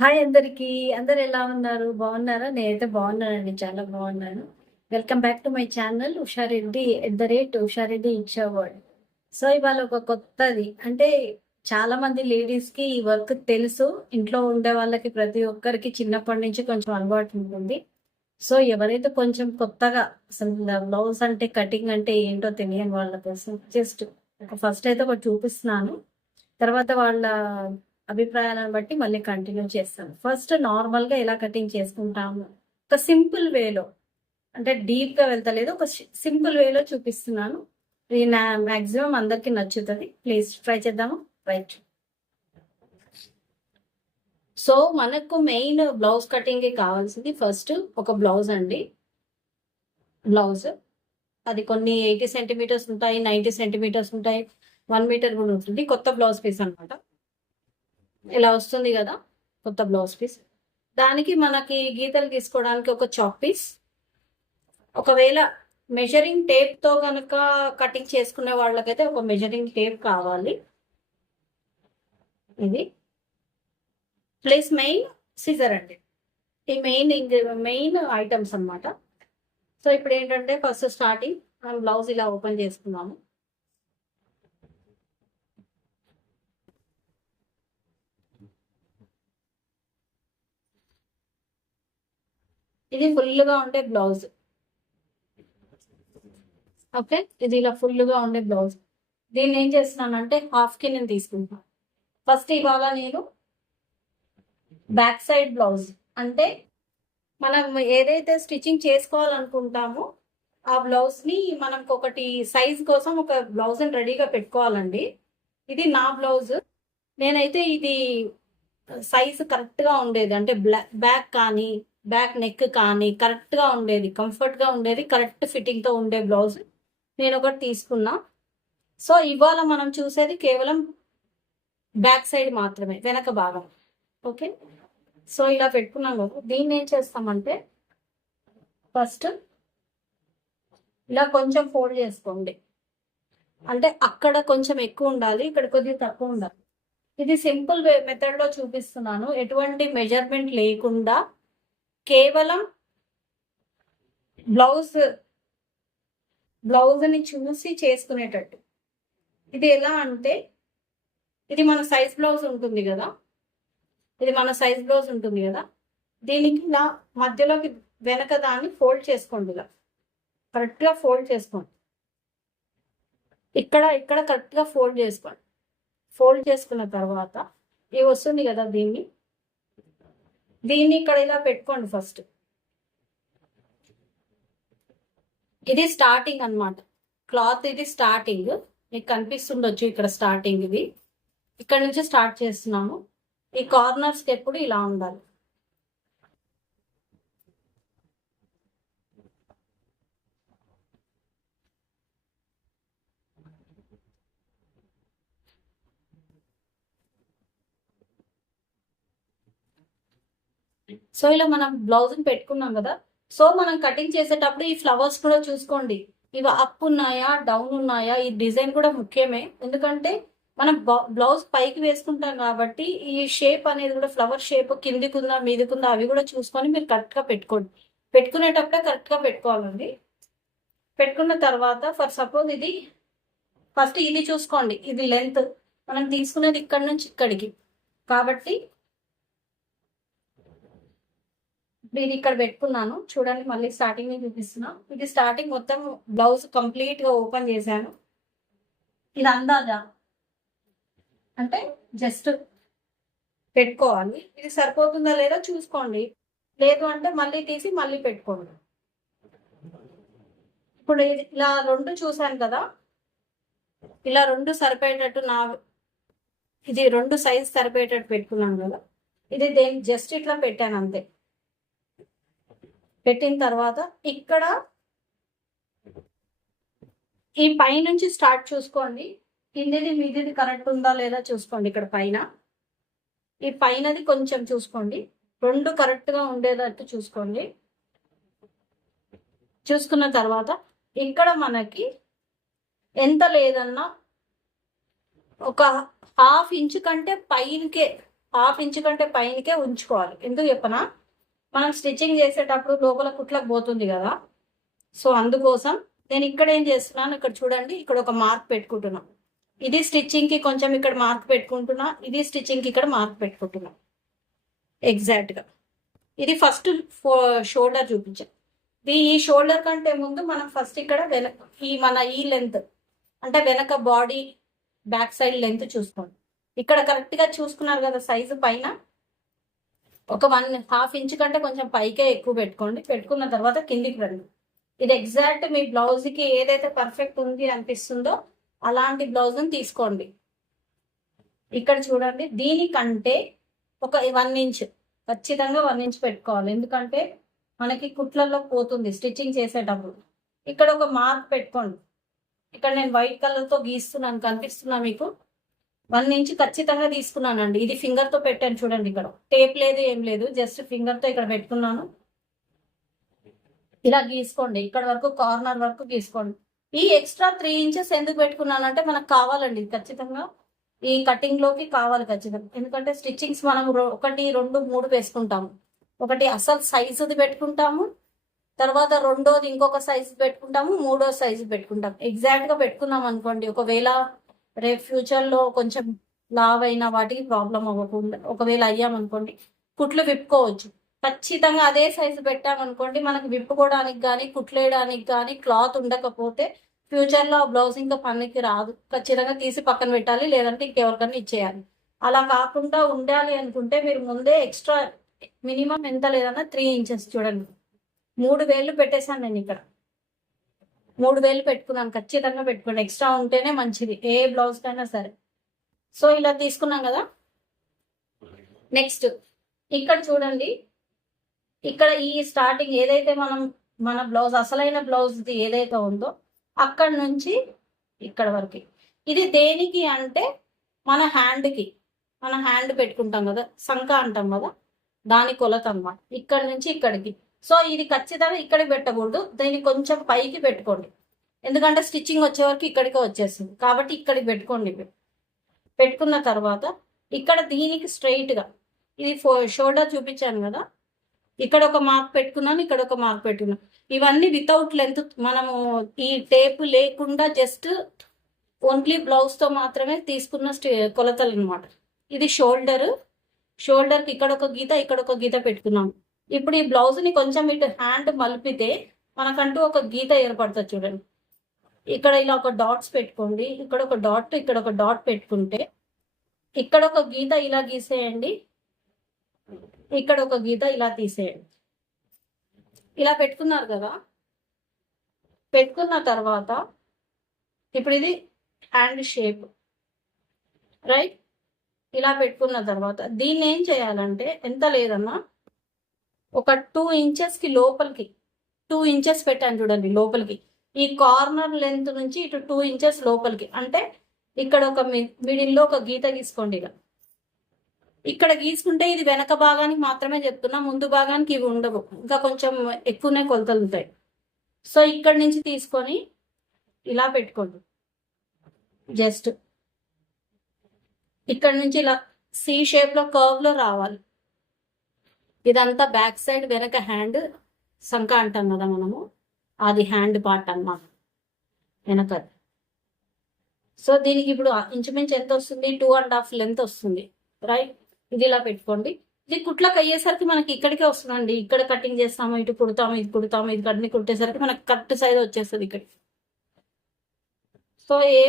Hi అందరికీ. అందరూ ఎలా ఉన్నారు? బాగున్నారా? నేనైతే బాగున్నానండి. చాలా బాగున్నాను. Welcome back to my channel Usha Reddy @Usha Reddy ఇచ్చా వరల్డ్. సో, ఇవాళ ఒక కొత్తది అంటే చాలా మంది లేడీస్‌కి ఈ వర్క్ తెలుసు. ఇంట్లో ఉండే వాళ్ళకి ప్రతి ఒక్కరికి చిన్నప్పటి నుంచి కొంచెం అలవాటు ఉంటుంది. సో, ఎవరైతే కొంచెం కొత్తగా అసలు బ్లౌజ్ అంటే కటింగ్ అంటే ఏంటో తెలియని వాళ్ళ కోసం జస్ట్ ఫస్ట్ అయితే ఒకటి చూపిస్తున్నాను. తర్వాత వాళ్ళ అభిప్రాయాలను బట్టి మళ్ళీ కంటిన్యూ చేస్తాను. ఫస్ట్ నార్మల్‌గా ఎలా కటింగ్ చేసుకుంటాము. ఒక సింపుల్ వేలో అంటే డీప్‌గా వెళ్తలేదు. ఒక సింపుల్ వేలో చూపిస్తున్నాను. ఇది మాక్సిమం అందరికి నచ్చుతది. ప్లీజ్ ట్రై చేద్దామా? రైట్. సో, మనకు మెయిన్ బ్లౌజ్ కటింగ్‌కి కావాల్సింది ఫస్ట్ ఒక బ్లౌజ్ అండి. బ్లౌజ్ అది కొన్ని 80 సెంటీమీటర్స్ ఉంటాయి, 90 సెంటీమీటర్స్ ఉంటాయి, 1 మీటర్ కూడా ఉంటుంది. కొత్త బ్లౌజ్ పీస్ అనమాట. ఇలా వస్తుంది కదా కొత్త బ్లౌజ్ పీస్. దానికి మనకి గీతలు గీసుకోవడానికి ఒక చాక్ పీస్. ఒకవేళ మెజరింగ్ టేప్ తో కనుక కటింగ్ చేసుకునే వాళ్ళకైతే ఒక మెజరింగ్ టేప్ కావాలి. ఇది ప్లస్ మెయిన్ సిజర్ అండి. ఈ మెయిన్ ఐటమ్స్ అన్నమాట. సో ఇప్పుడు ఏంటంటే ఫస్ట్ స్టార్టింగ్ మనం బ్లౌజ్ ఇలా ఓపెన్ చేసుకున్నాము. ఇది ఫుల్గా ఉండే బ్లౌజ్. ఓకే, ఇది ఇలా ఫుల్గా ఉండే బ్లౌజ్. దీన్ని ఏం చేస్తున్నానంటే హాఫ్కి నేను తీసుకుంటాను. ఫస్ట్ ఇవాళ నేను బ్యాక్ సైడ్ బ్లౌజ్ అంటే మనం ఏదైతే స్టిచ్చింగ్ చేసుకోవాలనుకుంటామో ఆ బ్లౌజ్ని మనకు ఒకటి సైజ్ కోసం ఒక బ్లౌజ్ని రెడీగా పెట్టుకోవాలండి. ఇది నా బ్లౌజ్. నేనైతే ఇది సైజ్ కరెక్ట్గా ఉండేది అంటే బ్యాక్ కానీ బ్యాక్ నెక్ కానీ కరెక్ట్గా ఉండేది, కంఫర్ట్గా ఉండేది, కరెక్ట్ ఫిట్టింగ్తో ఉండే బ్లౌజ్ నేను ఒకటి తీసుకున్నా. సో ఇవాళ మనం చూసేది కేవలం బ్యాక్ సైడ్ మాత్రమే, వెనక భాగం. ఓకే, సో ఇలా పెట్టుకున్నాం కదా. దీన్ని ఏం చేస్తామంటే ఫస్ట్ ఇలా కొంచెం ఫోల్డ్ చేసుకోండి. అంటే అక్కడ కొంచెం ఎక్కువ ఉండాలి, ఇక్కడ కొద్దిగా తక్కువ ఉండాలి. ఇది సింపుల్ మెథడ్లో చూపిస్తున్నాను, ఎటువంటి మెజర్మెంట్ లేకుండా కేవలం బ్లౌజ్ని చూసి చేసుకునేటట్టు. ఇది ఎలా అంటే ఇది మన సైజ్ బ్లౌజ్ ఉంటుంది కదా, దీనికి ఇలా మధ్యలోకి వెనక దాన్ని ఫోల్డ్ చేసుకోండి. ఇలా కరెక్ట్గా ఫోల్డ్ చేసుకోండి. ఇక్కడ కరెక్ట్గా ఫోల్డ్ చేసుకోండి. ఫోల్డ్ చేసుకున్న తర్వాత ఇది వస్తుంది కదా, దీన్ని ఇక్కడ ఇలా పెట్టుకోండి. ఫస్ట్ ఇది స్టార్టింగ్ అన్నమాట. క్లాత్ ఇది స్టార్టింగ్, మీకు కనిపిస్తుండొచ్చు ఇక్కడ స్టార్టింగ్. ఇది ఇక్కడ నుంచి స్టార్ట్ చేస్తున్నాము. ఈ కార్నర్స్కి ఎప్పుడు ఇలా ఉండాలి. సో ఇలా మనం బ్లౌజ్ని పెట్టుకున్నాం కదా. సో మనం కటింగ్ చేసేటప్పుడు ఈ ఫ్లవర్స్ కూడా చూసుకోండి, ఇవి అప్ ఉన్నాయా డౌన్ ఉన్నాయా. ఈ డిజైన్ కూడా ముఖ్యమే, ఎందుకంటే మనం బ్లౌజ్ పైకి వేసుకుంటాం కాబట్టి ఈ షేప్ అనేది కూడా ఫ్లవర్ షేప్ కిందికుందా మీదికుందా అవి కూడా చూసుకొని మీరు కరెక్ట్గా పెట్టుకోండి. పెట్టుకునేటప్పుడే కరెక్ట్గా పెట్టుకోవాలండి. పెట్టుకున్న తర్వాత ఫర్ సపోజ్ ఇది ఫస్ట్ ఇది చూసుకోండి, ఇది లెంత్ మనం తీసుకునేది ఇక్కడ నుంచి ఇక్కడికి కాబట్టి ఇది ఇక్కడ పెట్టుకున్నాను. చూడండి, మళ్ళీ స్టార్టింగ్ చూపిస్తున్నా. ఇది స్టార్టింగ్ మొత్తం బ్లౌజ్ కంప్లీట్ గా ఓపెన్ చేశాను. ఇది అందాజా అంటే జస్ట్ పెట్టుకోవాలి. ఇది సరిపోతుందా లేదా చూసుకోండి, లేదు అంటే మళ్ళీ తీసి మళ్ళీ పెట్టుకోండి. ఇప్పుడు ఇలా రెండు చూసాను కదా, ఇలా రెండు సరిపోయేటట్టు ఇది రెండు సైజ్ సరిపోయేటట్టు పెట్టుకున్నాను కదా. ఇది జస్ట్ ఇట్లా పెట్టాను అంతే. పెట్టిన తర్వాత ఇక్కడ ఈ పై నుంచి స్టార్ట్ చూసుకోండి, కిందిది మీదిది కరెక్ట్ ఉందా లేదా చూసుకోండి. ఇక్కడ పైన ఈ పైనది కొంచెం చూసుకోండి, రెండు కరెక్ట్గా ఉండేటట్టు చూసుకోండి. చూసుకున్న తర్వాత ఇక్కడ మనకి ఎంత లేదన్నా ఒక ½ ఇంచు కంటే పైనకే హాఫ్ ఇంచ్ కంటే పైనకే ఉంచుకోవాలి. ఎందుకు చెప్పనా, మనం స్టిచ్చింగ్ చేసేటప్పుడు లోపల కుట్లకు పోతుంది కదా. సో అందుకోసం నేను ఇక్కడ ఏం చేస్తున్నాను, ఇక్కడ చూడండి, ఇక్కడ ఒక మార్క్ పెట్టుకుంటున్నా. ఇది స్టిచ్చింగ్ కి కొంచెం ఇక్కడ మార్క్ పెట్టుకుంటున్నా, ఇది స్టిచ్చింగ్ కి ఇక్కడ మార్క్ పెట్టుకుంటున్నా ఎగ్జాక్ట్ గా. ఇది ఫస్ట్ షోల్డర్ చూపించాను. ఈ షోల్డర్ కంటే ముందు మనం ఫస్ట్ ఇక్కడ ఈ లెంత్ అంటే వెనక బాడీ బ్యాక్ సైడ్ లెంత్ చూసుకోండి. ఇక్కడ కరెక్ట్ గా చూసుకున్నారు కదా సైజు, పైన ఒక 1.5 ఇంచ్ కంటే కొంచెం పైకే ఎక్కువ పెట్టుకోండి. పెట్టుకున్న తర్వాత కిందికి రండి. ఇది ఎగ్జాక్ట్ మీ బ్లౌజ్ కి ఏదైతే పర్ఫెక్ట్ ఉంది అనిపిస్తుందో అలాంటి బ్లౌజ్ తీసుకోండి. ఇక్కడ చూడండి, దీనికంటే ఒక 1 ఇంచ్, ఖచ్చితంగా 1 ఇంచ్ పెట్టుకోవాలి. ఎందుకంటే మనకి కుట్లలో పోతుంది స్టిచ్చింగ్ చేసేటప్పుడు. ఇక్కడ ఒక మార్క్ పెట్టుకోండి. ఇక్కడ నేను వైట్ కలర్ తో గీస్తున్నాను, కనిపిస్తున్నా మీకు. 1 ఇంచ్ ఖచ్చితంగా తీసుకున్నానండి. ఇది ఫింగర్ తో పెట్టాను చూడండి. ఇక్కడ టేప్ లేదు, ఏం లేదు, జస్ట్ ఫింగర్ తో ఇక్కడ పెట్టుకున్నాను. ఇలా గీసుకోండి, ఇక్కడ వరకు కార్నర్ వరకు గీసుకోండి. ఈ ఎక్స్ట్రా 3 ఇంచెస్ ఎందుకు పెట్టుకున్నానంటే మనకు కావాలండి ఖచ్చితంగా, ఈ కటింగ్ లోకి కావాలి ఖచ్చితంగా. ఎందుకంటే స్టిచ్చింగ్స్ మనం 1, 2, 3 వేసుకుంటాము. ఒకటి అసలు సైజుది పెట్టుకుంటాము, తర్వాత రెండోది ఇంకొక సైజు పెట్టుకుంటాము, మూడో సైజు పెట్టుకుంటాం. ఎగ్జాక్ట్ గా పెట్టుకున్నాం అనుకోండి, ఒకవేళ రేపు ఫ్యూచర్ లో కొంచెం లావ్ అయిన వాటికి ప్రాబ్లం అవ్వకుండా, ఒకవేళ అయ్యామనుకోండి కుట్లు విప్పుకోవచ్చు. ఖచ్చితంగా అదే సైజు పెట్టామనుకోండి, మనకు విప్పుకోవడానికి కానీ కుట్లేయడానికి కానీ క్లాత్ ఉండకపోతే ఫ్యూచర్ లో ఆ బ్లౌజ్ ఇంకా పనికి రాదు. ఖచ్చితంగా తీసి పక్కన పెట్టాలి, లేదంటే ఇంకెవరికన్నా ఇచ్చేయాలి. అలా కాకుండా ఉండాలి అనుకుంటే మీరు ముందే ఎక్స్ట్రా మినిమం ఎంత లేదన్నా 3 ఇంచెస్ చూడండి. 3 వేలు పెట్టేశాను నేను ఇక్కడ. 3 వేలు పెట్టుకున్నాను, ఖచ్చితంగా పెట్టుకోండి. ఎక్స్ట్రా ఉంటేనే మంచిది ఏ బ్లౌజ్ కైనా సరే. సో ఇలా తీసుకున్నాం కదా. నెక్స్ట్ ఇక్కడ చూడండి, ఇక్కడ ఈ స్టార్టింగ్ ఏదైతే మన బ్లౌజ్ అసలైన బ్లౌజ్ ఏదైతే ఉందో అక్కడ నుంచి ఇక్కడ వరకు, ఇది దేనికి అంటే మన హ్యాండ్ పెట్టుకుంటాం కదా, సంక అంటాం కదా, దాని కొలత అన్నమాట. ఇక్కడ నుంచి ఇక్కడికి. సో ఇది ఖచ్చితంగా ఇక్కడికి పెట్టకూడదు, దీన్ని కొంచెం పైకి పెట్టుకోండి. ఎందుకంటే స్టిచ్చింగ్ వచ్చే వరకు ఇక్కడికే వచ్చేస్తుంది కాబట్టి ఇక్కడికి పెట్టుకోండి. పెట్టుకున్న తర్వాత ఇక్కడ దీనికి స్ట్రైట్ గా, ఇది షోల్డర్ చూపించాను కదా, ఇక్కడ ఒక మార్క్ పెట్టుకున్నాను, ఇక్కడ ఒక మార్క్ పెట్టుకున్నాను. ఇవన్నీ వితౌట్ లెంత్, మనము ఈ టేప్ లేకుండా జస్ట్ ఓన్లీ బ్లౌజ్ తో మాత్రమే తీసుకున్న కొలతలు అనమాట. ఇది షోల్డర్కి ఇక్కడ ఒక గీత, ఇక్కడ ఒక గీత పెట్టుకున్నాము. ఇప్పుడు ఈ బ్లౌజ్ ని కొంచెం ఇటు హ్యాండ్ మలిపితే మనకంటూ ఒక గీత ఏర్పడుతుంది చూడండి. ఇక్కడ ఇలా ఒక డాట్స్ పెట్టుకోండి, ఇక్కడ ఒక డాట్, ఇక్కడ ఒక డాట్ పెట్టుకుంటే ఇక్కడ ఒక గీత ఇలా గీసేయండి, ఇక్కడ ఒక గీత ఇలా తీసేయండి. ఇలా పెట్టుకున్నారు కదా. పెట్టుకున్న తర్వాత ఇప్పుడు ఇది హ్యాండ్ షేప్, రైట్? ఇలా పెట్టుకున్న తర్వాత దీన్ని ఏం చేయాలంటే, ఎంత లేదన్నా ఒక 2 ఇంచెస్ కి లోపలికి, 2 ఇంచెస్ పెట్టాను చూడండి లోపలికి. ఈ కార్నర్ లెంత్ నుంచి ఇటు 2 ఇంచెస్ లోపలికి, అంటే ఇక్కడ ఒక మిడిల్లో ఒక గీత గీసుకోండి. ఇలా ఇక్కడ గీసుకుంటే ఇది వెనక భాగానికి మాత్రమే చెప్తున్నా, ముందు భాగానికి ఇవి ఉండవు, ఇంకా కొంచెం ఎక్కువనే కొలతలు ఉంటాయి. సో ఇక్కడ నుంచి తీసుకొని ఇలా పెట్టుకోండి. జస్ట్ ఇక్కడ నుంచి ఇలా సి షేప్ లో కర్వ్ లో రావాలి. ఇదంతా బ్యాక్ సైడ్, వెనక హ్యాండ్ సంక అంటాం కదా మనము, అది హ్యాండ్ పార్ట్ అన్నమాట వెనక. సో దీనికి ఇప్పుడు ఇంచుమించు ఎంత వస్తుంది, 2.5 లెంత్ వస్తుంది, రైట్? ఇది ఇలా పెట్టుకోండి. ఇది కుట్లకు అయ్యేసరికి మనకి ఇక్కడికే వస్తుందండి. ఇక్కడ కటింగ్ చేస్తాము, ఇటు కుడతాము, ఇది కుడతాము, ఇది కట్టిని కుట్టేసరికి మనకి కరెక్ట్ సైజ్ వచ్చేస్తుంది ఇక్కడ. సో ఏ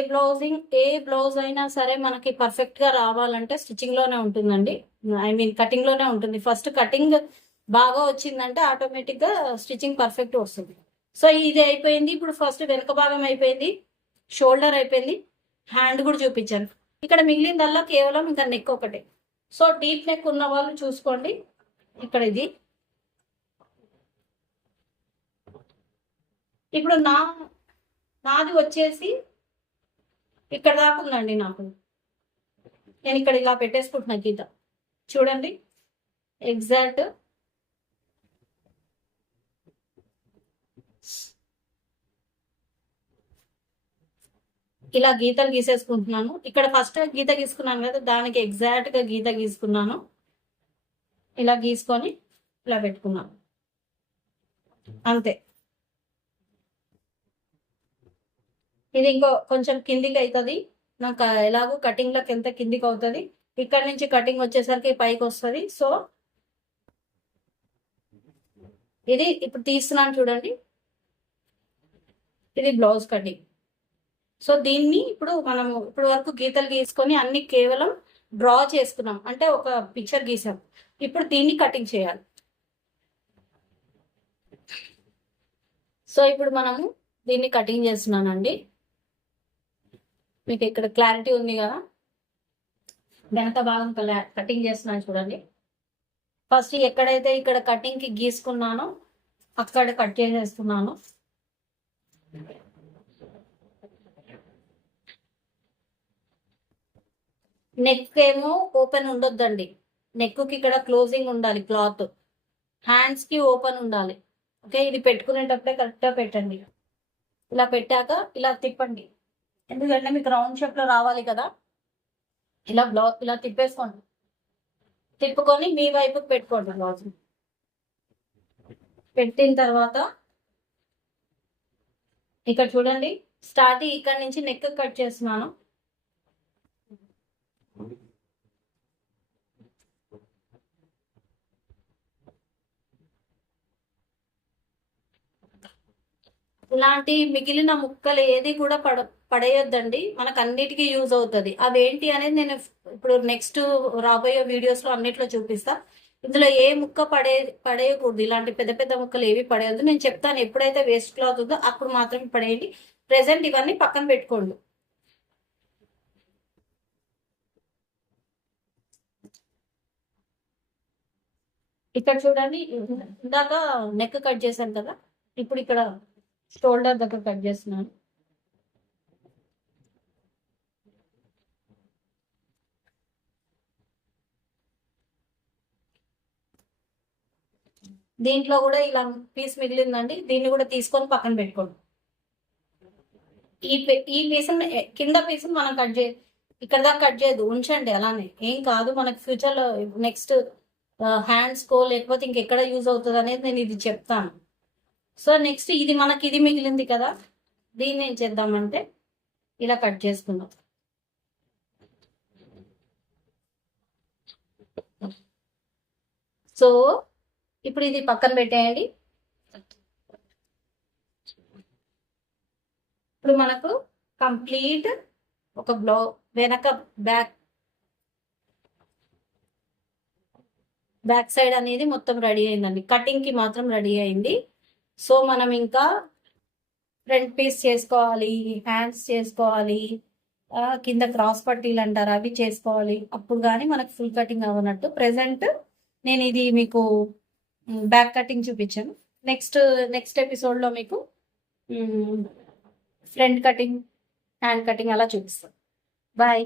బ్లౌజ్ అయినా సరే మనకి పర్ఫెక్ట్ గా రావాలంటే స్టిచ్చింగ్ లోనే ఉంటుందండి, కటింగ్ లోనే ఉంటుంది. ఫస్ట్ కటింగ్ బాగా వచ్చిందంటే ఆటోమేటిక్ గా స్టిచ్చింగ్ పర్ఫెక్ట్ వస్తుంది. సో ఇది అయిపోయింది. ఇప్పుడు ఫస్ట్ వెనక భాగం అయిపోయింది, షోల్డర్ అయిపోయింది, హ్యాండ్ కూడా చూపించాను. ఇక్కడ మిగిలిందల్లా కేవలం ఇంకా నెక్ ఒకటే. సో డీప్ నెక్ ఉన్న వాళ్ళు చూసుకోండి. ఇక్కడ ఇది ఇప్పుడు నాది వచ్చేసి ఇక్కడ దాకా ఉందండి. నేను ఇక్కడ ఇలా పెట్టేసుకుంటున్నా గీత చూడండి. ఎగ్జాక్ట్ ఇలా గీతలు గీసేసుకుంటున్నాను. ఇక్కడ ఫస్ట్ గీత గీసుకున్నాను కదా, దానికి ఎగ్జాక్ట్ గా గీత గీసుకున్నాను. ఇలా గీసుకొని ఇలా పెట్టుకున్నాను, అంతే. ఇది ఇంకో కొంచెం కిందికి అవుతుంది, నాకు ఎలాగో కటింగ్ లోకి ఎంత కిందికి అవుతుంది. ఇక్కడ నుంచి కటింగ్ వచ్చేసరికి పైకి వస్తుంది. సో ఇది ఇప్పుడు తీస్తున్నాను చూడండి, ఇది బ్లౌజ్ కటింగ్. సో దీన్ని ఇప్పుడు మనం ఇప్పుడు వరకు గీతలు గీసుకొని అన్ని కేవలం డ్రా చేసుకున్నాం, అంటే ఒక పిక్చర్ గీసాం. ఇప్పుడు దీన్ని కటింగ్ చేయాలి. సో ఇప్పుడు మనము దీన్ని కటింగ్ చేస్తున్నానండి. మీకు ఇక్కడ క్లారిటీ ఉంది కదా, వెనక భాగం కటింగ్ చేస్తున్నాను చూడండి. ఫస్ట్ ఎక్కడైతే ఇక్కడ కటింగ్ కి గీసుకున్నానో అక్కడ కట్ చేసేస్తున్నాను. నెక్ ఏమో ఓపెన్ ఉండొద్దండి, నెక్ కి ఇక్కడ క్లోజింగ్ ఉండాలి క్లాత్, హ్యాండ్స్ కి ఓపెన్ ఉండాలి. ఓకే, ఇది పెట్టుకునేటప్పుడే కరెక్ట్గా పెట్టండి. ఇలా పెట్టాక ఇలా తిప్పండి, ఎందుకంటే మీకు రౌండ్ షేప్ లో రావాలి కదా. ఇలా ఇలా తిప్పేసుకోండి, తిప్పుకొని మీ వైపుకి పెట్టుకోండి బ్లౌజ్. పెట్టిన తర్వాత ఇక్కడ చూడండి, స్టార్టింగ్ ఇక్కడ నుంచి నెక్ కట్ చేస్తున్నాను. ఇలాంటి మిగిలిన ముక్కలు ఏది కూడా పడేయొద్దండి, మనకు అన్నిటికీ యూజ్ అవుతుంది. అవేంటి అనేది నేను ఇప్పుడు నెక్స్ట్ రాబోయే వీడియోస్ లో అన్నిట్లో చూపిస్తా. ఇందులో ఏ ముక్క పడేయకూడదు, ఇలాంటి పెద్ద పెద్ద ముక్కలు ఏవి పడేయద్దు. నేను చెప్తాను, ఎప్పుడైతే వేస్ట్ క్లాత్ ఉందో అప్పుడు మాత్రమే పడేయండి. ప్రెసెంట్ ఇవన్నీ పక్కన పెట్టుకోండి. ఇక్కడ చూడండి, ఇందాక నెక్ కట్ చేశాను కదా, ఇప్పుడు ఇక్కడ షోల్డర్ దగ్గర కట్ చేస్తున్నాను. దీంట్లో కూడా ఇలా పీస్ మిగిలిందండి, దీన్ని కూడా తీసుకొని పక్కన పెట్టుకోండి. ఈ పీస్ కింద పీస్ మనం కట్ చే ఇక్కడ దాకా కట్ చేయదు, ఉంచండి అలానే, ఏం కాదు. మనకి ఫ్యూచర్ లో నెక్స్ట్ హ్యాండ్స్ కో లేకపోతే ఇంకెక్కడ యూజ్ అవుతుంది అనేది నేను ఇది చెప్తాను. సో నెక్స్ట్ ఇది మనకి ఇది మిగిలింది కదా, దీన్ని ఏం చేద్దామంటే ఇలా కట్ చేసుకుందాం. సో ఇప్పుడు ఇది పక్కన పెట్టేయండి. ఇప్పుడు మనకు కంప్లీట్ ఒక వెనక బ్యాక్ సైడ్ అనేది మొత్తం రెడీ అయిందండి, కటింగ్ కి మాత్రం రెడీ అయింది. సో మనం ఇంకా ఫ్రంట్ పీస్ చేసుకోవాలి, హ్యాండ్స్ చేసుకోవాలి, కింద క్రాస్ పట్టీలు అంటారు అవి చేసుకోవాలి, అప్పుడు కానీ మనకు ఫుల్ కటింగ్ అవ్వనట్టు. ప్రెసెంట్ నేను ఇది మీకు బ్యాక్ కటింగ్ చూపించాను. నెక్స్ట్ ఎపిసోడ్లో మీకు ఫ్రంట్ కటింగ్, హ్యాండ్ కటింగ్ అలా చూపిస్తాను. బాయ్.